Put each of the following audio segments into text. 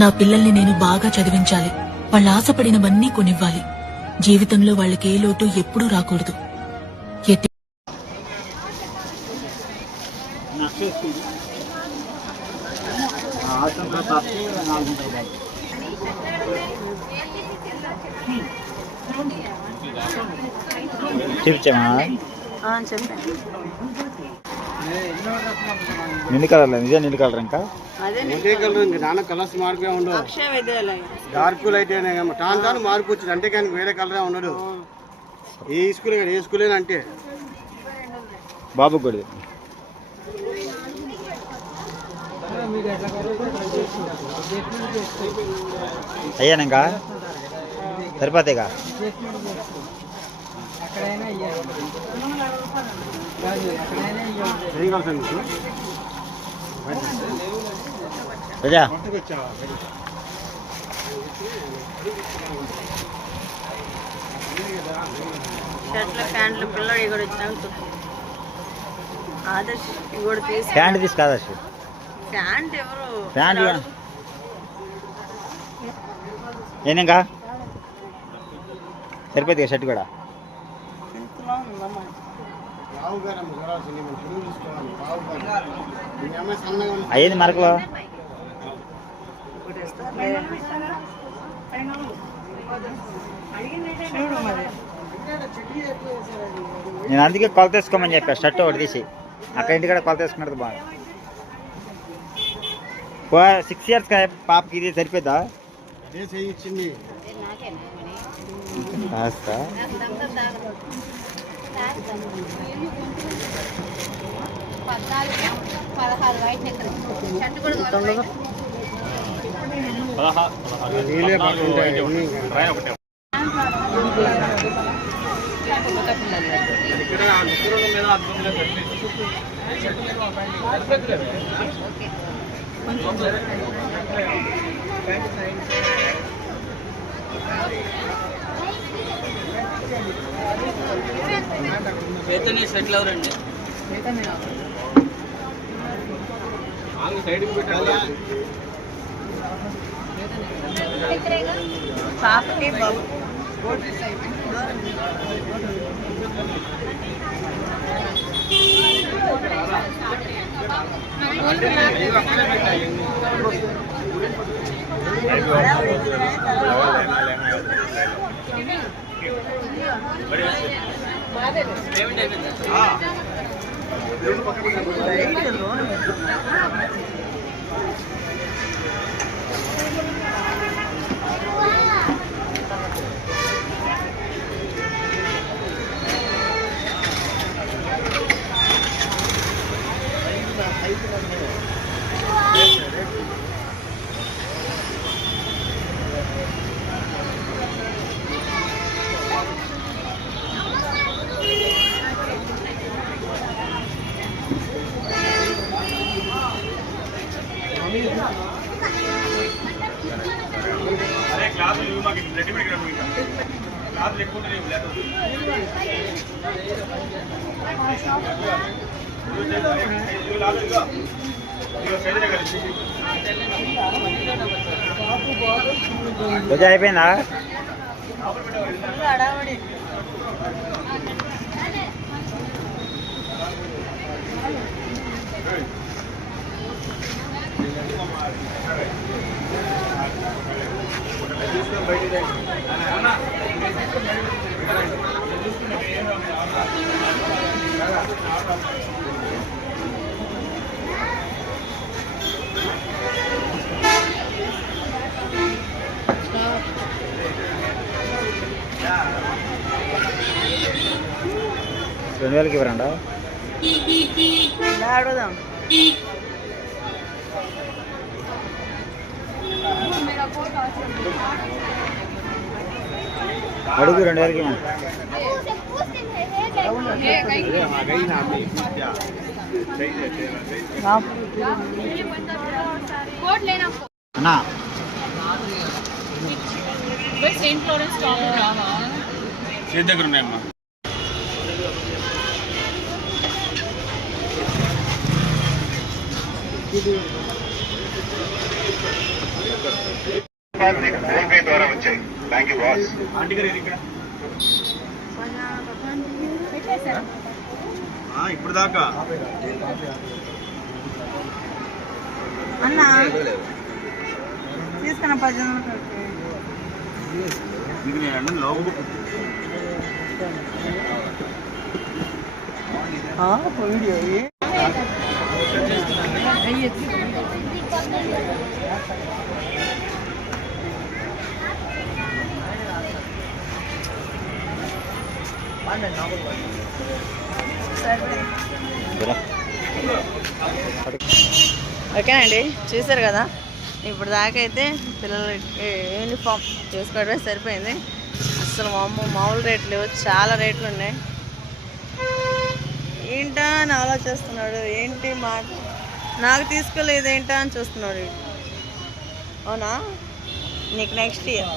నా పిల్లల్ని నేను బాగా చదివించాలి, వాళ్ళ ఆశపడినవన్నీ కొనివ్వాలి. జీవితంలో వాళ్ళకే లోటు ఎప్పుడూ రాకూడదు. నిండు కలర్ నిజం నిండు కలర్ ఇంకా ఒకే కలర్ ఇంకా నాన్న కలర్స్ మార్పే ఉండవు. డార్క్ లైట్ అయినా తాను మార్పు వచ్చింది అంటే కానీ వేరే కలరే ఉన్నాడు. ఏ స్కూల్ ఏ స్కూల్ అంటే బాబు కూడా అయ్యాను ఇంకా సరిపోతాయిగా. రజా షర్ట్ల ప్యాంట్లు పిల్లలు ఇక్కడ వచ్చాను. ఆదర్శ్ కూడా తీసి ప్యాంట్ తీసుకో. ఆదర్శ్ ప్యాంట్ ఎవరు ప్యాంట్ ఏనింకా సరిపోతుంది షర్ట్ కూడా. అయ్యింది మరకలో నేను అందుకే కొలత వేసుకోమని చెప్పా. షర్ట్ ఒకటి తీసి అక్కడ ఇంటికాడ కొలత వేసుకున్నది బాగా. 6 years పాపకి ఇది సరిపోద్దా? సెటిల్ ఎవరండి? పాపకి బాబు అరే క్లాస్ మాకు రెడీమేడ్ క్లాస్ ఎక్కువ అయిపోయిందా? రెండు వేలకి ఇవ్వరండా? అడుగుదాం. అడుగు 2000కి అన్నా. సెయింట్ ఫ్లోరెన్స్ టాప్ రావా చేతి దగ్గర ఉన్నాయమ్మా. ఇది ఆంటీ గారు ఇది ఇక్కడ ఇప్పుడు దాకా అన్న తీసుకున్న 10 మీకు నేను అన్న లోగో వీడియో ఓకేనండి, చూసారు కదా. ఇప్పుడు దాకా అయితే పిల్లలకి యూనిఫామ్ చూసుకోవడమే సరిపోయింది. అసలు మామూలు రేట్లు లేవు, చాలా రేట్లు ఉన్నాయి. ఏంటా అని ఆలోచిస్తున్నాడు, ఏంటి మాట నాకు తీసుకోలేదు ఏంటా అని చూస్తున్నాడు. అవునా, నీకు నెక్స్ట్ ఇయర్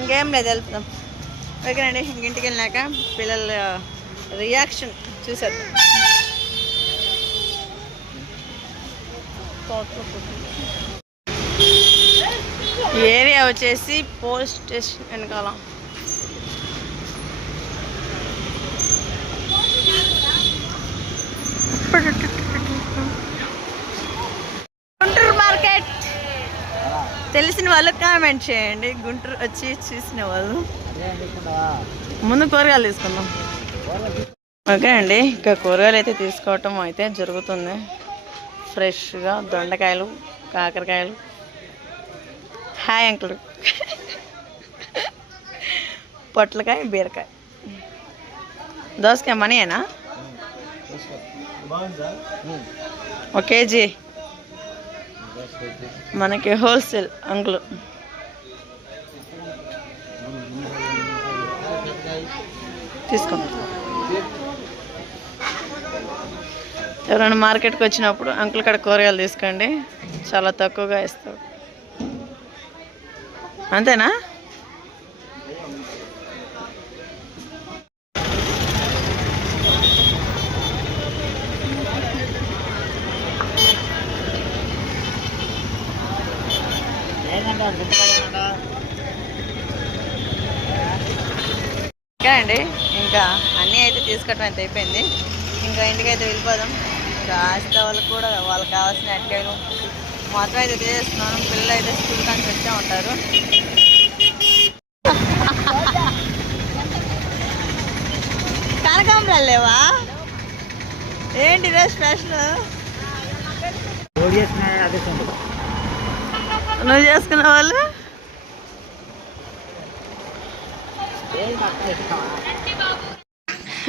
ఇంకేం లేదు, వెళ్తున్నాం. ఓకేనండి, ఇంటికి వెళ్ళాక పిల్లల రియాక్షన్ చూసేద్దాం. ఏరియా వచ్చేసి పోలీస్ స్టేషన్ వెనకాల. గుంటూరు మార్కెట్ తెలిసిన వాళ్ళు కామెంట్ చేయండి. గుంటూరు వచ్చి చూసిన వాళ్ళు. ముందు కూరగాయలు తీసుకుందాం. ఓకే అండి, ఇంకా కూరగాయలు అయితే తీసుకోవటం అయితే జరుగుతుంది. ఫ్రెష్గా దొండకాయలు, కాకరకాయలు. Hi uncle. పొట్లకాయ, బీరకాయ, దోసకాయ మనీయేనా? 1 కేజీ మనకి హోల్సేల్ అంకుల్. తీసుకోండి. ఎవరైనా మార్కెట్కి వచ్చినప్పుడు అంకుల్ కాడ కూరగాయలు తీసుకోండి, చాలా తక్కువగా ఇస్తారు. అంతేనా? ఇంకా అండి, ఇంకా అన్నీ అయితే తీసుకోవటం అయితే అయిపోయింది. ఇంకా ఇంటికైతే వెళ్ళిపోదాం. ఇంకా ఆస్తి వాళ్ళకి కూడా వాళ్ళకి కావాల్సిన అట్కాయలు మొత్తం అయితే తీసేస్తున్నాను. పిల్లలు అయితే స్కూల్ కానీ వచ్చే ఉంటారు. కనకాంబరాలు లేవా? ఏంటి ఇదే స్పెషల్? నువ్వు చేసుకున్న వాళ్ళు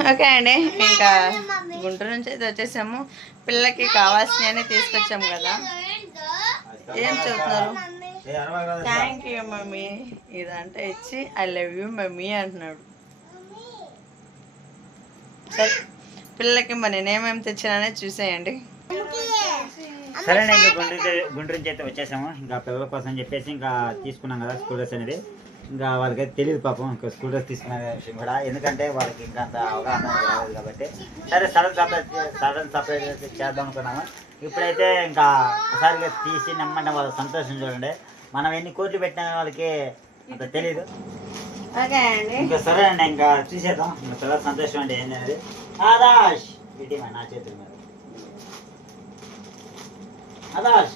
ఓకే అండి, ఇంకా గుంటూరు నుంచి అయితే వచ్చేసాము. పిల్లలకి కావాల్సినవన్నీ తీసుకొచ్చాము కదా. ఏం చెప్తున్నారు? థ్యాంక్ యూ మమ్మీ ఇదంటే ఇచ్చి ఐ లవ్ యూ మమ్మీ అంటున్నాడు. సరే, పిల్లలకి మరి నేనేమేమి తెచ్చాననే చూసేయండి. సరేనా, ఇంకా గుంటూరు నుంచి అయితే వచ్చేసాము. ఇంకా పిల్లల కోసం చెప్పేసి ఇంకా తీసుకున్నాం కదా స్కూల్ డ్రెస్ అనేది. ఇంకా వాళ్ళకైతే తెలియదు పాపం ఇంకా స్కూల్ డ్రెస్ తీసుకునే విషయం కూడా, ఎందుకంటే వాళ్ళకి ఇంకా అంత అవగాహన రాలేదు కాబట్టి. సరే, సడన్ సపరేట్ చేద్దాం అనుకున్నాము. ఇప్పుడైతే ఇంకా ఒకసారిగా తీసి నమ్మంటే వాళ్ళ సంతోషం చూడండి. మనం ఎన్ని కోట్లు పెట్టినా వాళ్ళకి అంత తెలీదు. ఇంకా సరే అండి, ఇంకా చూసేద్దాం. ఇంకా పిల్లల సంతోషం అంటే ఏంటి అనేది. ఆదాష్ ఇటీ నా చేతుల మీద. आदर्श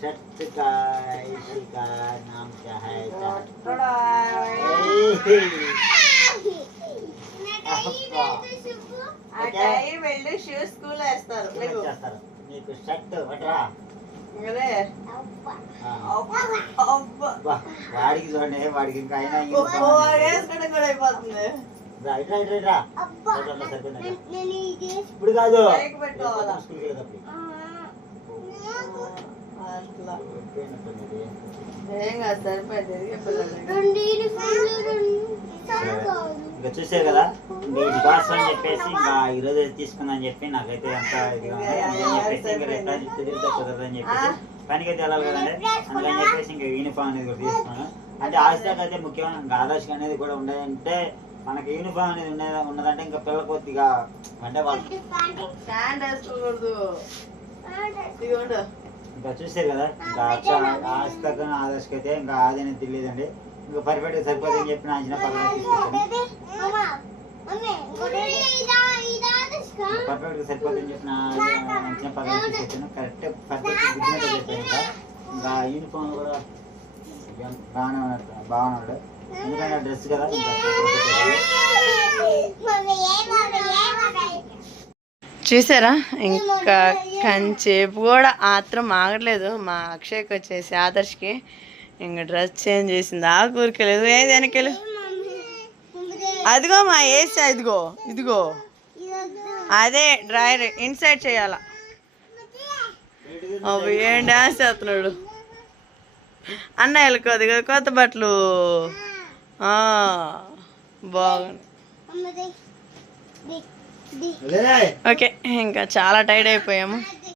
शर्ट का इसी का नाम क्या है? షూస్ స్కూల్ వేస్తారు. నీకు షర్ట్ పట్టరా వాడికి చూడండి, వాడికి ఇంకా అయినా అయిపోతుంది. ఇప్పుడు కాదు అట్లా ఏం కాదు, సరిపోయింది. ఇంకా చూసారు కదా, వీటి కోసం అని చెప్పేసి ఇంకా ఈరోజు తీసుకుందని చెప్పి నాకైతే అంతా ఇదిగా ఉంది. అందుకని చెప్పేసి ఇంకా రేపు కుదిరితే కుదరదని చెప్పేసి పనికి అయితే వెళ్ళాలి కదండి. అందుకని చెప్పేసి ఇంకా యూనిఫామ్ అనేది కూడా తీసుకున్నాను. అంటే ఆస్తికి అయితే ముఖ్యమైన ఇంకా ఆదర్శం అనేది కూడా ఉండదంటే మనకి యూనిఫామ్ అనేది ఉన్నదంటే ఇంకా పిల్ల కొద్దిగా అంటే వాళ్ళు స్టాండ్ వేసుకోకూడదు. ఇదిగోండు ఇంకా చూసారు కదా, ఇంకా ఆస్తకు ఆదర్శకి అయితే ఇంకా ఆదాయం తెలియదండి. ఇంకా పర్ఫెక్ట్గా సరిపోతుందని చెప్పి నా అంచనా పక్కన తీసుకొచ్చాను. పర్ఫెక్ట్గా సరిపోతుందని చెప్పి నా అంచనా పక్కన తీసుకొచ్చాను. కరెక్ట్ పర్ఫెక్ట్ గుర్తున్నట్టు చెప్పాను. ఇంకా యూనిఫామ్ కూడా బాగున్నాడు, ఎందుకంటే డ్రెస్ కదా. చూసారా, ఇంకా కంచేపు కూడా ఆత్రం ఆగట్లేదు మా అక్షయ్కి వచ్చేసి ఆదర్శకి. ఇంకా డ్రెస్ చేంజ్ చేసింది, ఆ కూరకెళ్ళదు. ఏది వెనకెళ్ళు, అదిగో మా వేసా, ఇదిగో ఇదిగో అదే డ్రైవర్ ఇన్సైడ్ చేయాల. అవి ఏం డాన్స్ చేస్తున్నాడు అన్న. వెళ్ళుకోదు కదా కొత్త బట్టలు, బాగుంది. ఓకే, ఇంకా చాలా టైర్డ్ అయిపోయాము.